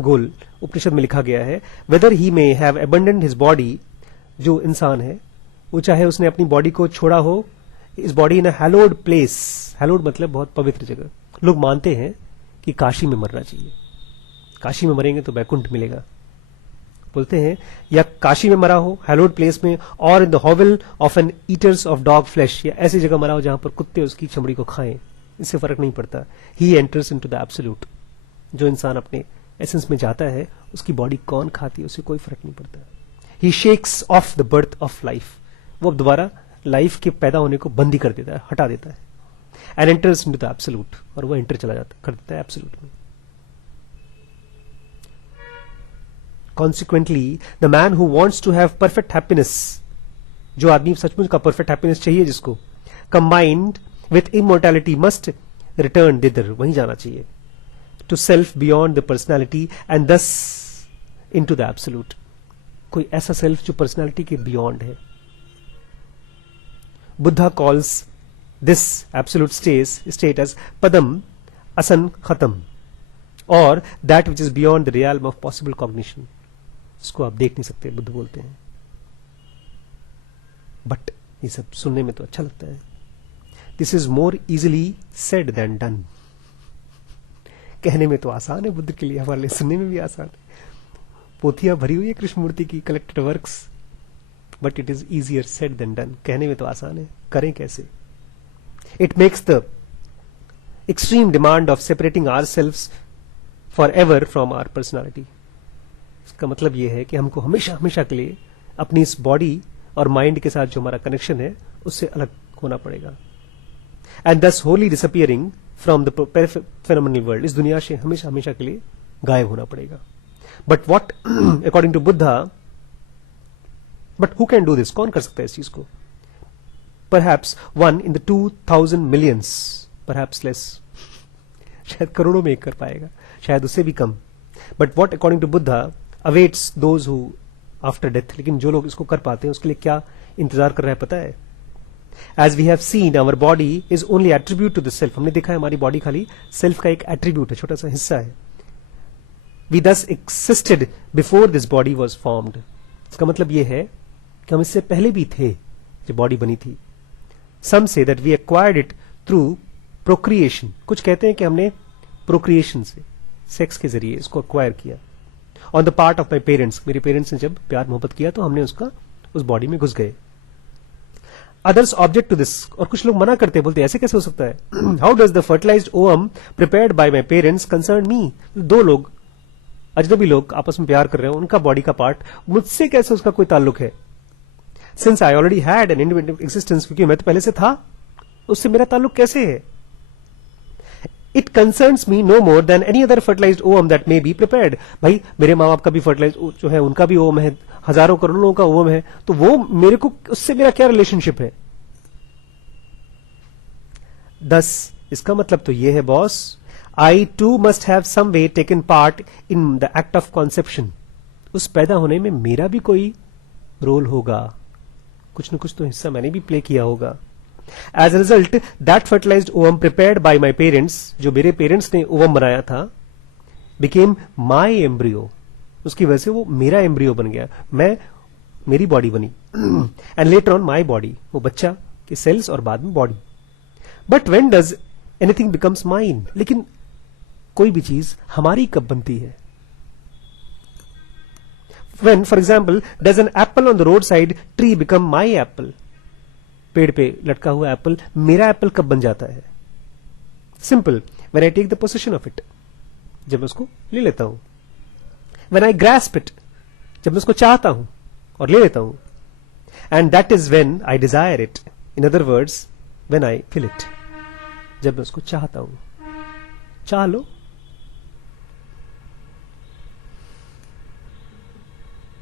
गोल उपनिषद में लिखा गया है, whether he may have abandoned his body, जो इंसान है वो चाहे उसने अपनी बॉडी को छोड़ा हो, इस body in hallowed place, hallowed मतलब बहुत पवित्र जगह। लोग मानते हैं कि काशी में मरना चाहिए, काशी में मरेंगे तो वैकुंठ मिलेगा। बोलते हैं या काशी में मरा हो हैलोड प्लेस में, और in the howl of an eaters of dog flesh, या ऐसी जगह मरा हो जहां पर कुत्ते उसकी चमड़ी को खाएं, इससे फर्क नहीं पड़ता। He enters into the absolute. जो इंसान अपने एसेंस में जाता है उसकी बॉडी कौन खाती है उससे कोई फर्क नहीं पड़ता। He shakes off the birth of life, वो अब दोबारा लाइफ के पैदा होने को बंद ही कर देता है, हटा देता है। And enters into the absolute, और वो एंटर चला जाता कर देता है एब्सोल्यूट में। Consequently the man who wants to have perfect happiness, जो आदमी सचमुच का परफेक्ट हैप्पीनेस चाहिए जिसको, combined with immortality must return thither, वहीं जाना चाहिए। To self beyond the personality and thus into the absolute, कोई ऐसा सेल्फ जो पर्सनैलिटी के बियॉन्ड है। Buddha calls this absolute state as पदम असन खत्म, और that which is beyond the realm of possible cognition. इसको आप देख नहीं सकते, बुद्ध बोलते हैं, बट ये सब सुनने में तो अच्छा लगता है। This is more easily said than done, कहने में तो आसान है बुद्ध के लिए, हमारे लिए सुनने में भी आसान है। पोथियां भरी हुई है कृष्णमूर्ति की collected works, but it is easier said than done, कहने में तो आसान है, करें कैसे। It makes the extreme demand of separating ourselves forever from our personality. इसका मतलब यह है कि हमको हमेशा हमेशा के लिए अपनी इस बॉडी और माइंड के साथ जो हमारा कनेक्शन है उससे अलग होना पड़ेगा। एंड दस Holi disappearing from the phenomenal world, इस दुनिया से हमेशा हमेशा के लिए गायब होना पड़ेगा। But what according to Buddha, but who can do this, कौन कर सकता है इस चीज को? Perhaps 1 in the 2000 millions, perhaps less, शायद करोड़ों में एक कर पाएगा, शायद उससे भी कम। But what according to Buddha awaits those who after death, लेकिन जो लोग इसको कर पाते हैं उसके लिए क्या इंतजार कर रहा है पता है? As we have seen our body is only attribute to the self. हमने देखा है हमारी बॉडी खाली सेल्फ का एक एट्रीब्यूट है, छोटा सा हिस्सा है। वी दस existed before this body was formed. इसका मतलब यह है कि हम इससे पहले भी थे जब बॉडी बनी थी। Some say that we acquired it through procreation. कुछ कहते हैं कि हमने प्रोक्रिएशन से, सेक्स के जरिए इसको एक्वायर किया। On the part of my parents, मेरे पेरेंट्स ने जब प्यार मोहब्बत किया तो हमने उसका उस बॉडी में घुस गए। अदर्स ऑब्जेक्ट टू दिस, और कुछ लोग मना करते हैं, बोलते ऐसे कैसे हो सकता है? How does the fertilised ovum prepared by my parents concern me? दो लोग, अजनबी लोग आपस में प्यार कर रहे हो, उनका बॉडी का पार्ट मुझसे कैसे उसका कोई ताल्लुक है? Since I already had an independent existence, क्योंकि मैं तो पहले से था, उससे मेरा ताल्लुक कैसे है? It concerns me no more than any other fertilised ovum that may be prepared. भाई मेरे माँ बाप का भी फर्टिलाइज जो है, उनका भी ओवम है, हजारों करोड़ों का ओवम है, तो वो मेरे को, उससे मेरा क्या रिलेशनशिप है? दस इसका मतलब तो ये है boss, I too must have some way taken part in the act of conception. उस पैदा होने में मेरा भी कोई रोल होगा, कुछ न कुछ तो हिस्सा मैंने भी प्ले किया होगा। As a result that fertilised ovum prepared by my parents, जो मेरे पेरेंट्स ने ओवम बनाया था, बिकेम माई एम्ब्रियो। उसकी वजह से वो मेरा एम्ब्रियो बन गया, मैं, मेरी बॉडी बनी। And later on my body, वो बच्चा के सेल्स और बाद में body. But when does anything becomes mine? लेकिन कोई भी चीज हमारी कब बनती है? When, for example, does an apple on the roadside tree become my apple? पेड़ पे लटका हुआ एप्पल मेरा एप्पल कब बन जाता है? Simple, when I take the possession of it, जब मैं उसको ले लेता हूं। when I grasp it, जब मैं उसको चाहता हूं और ले लेता हूं। and that is when I desire it, in other words, when I feel it, जब मैं उसको चाहता हूं। चाह लो,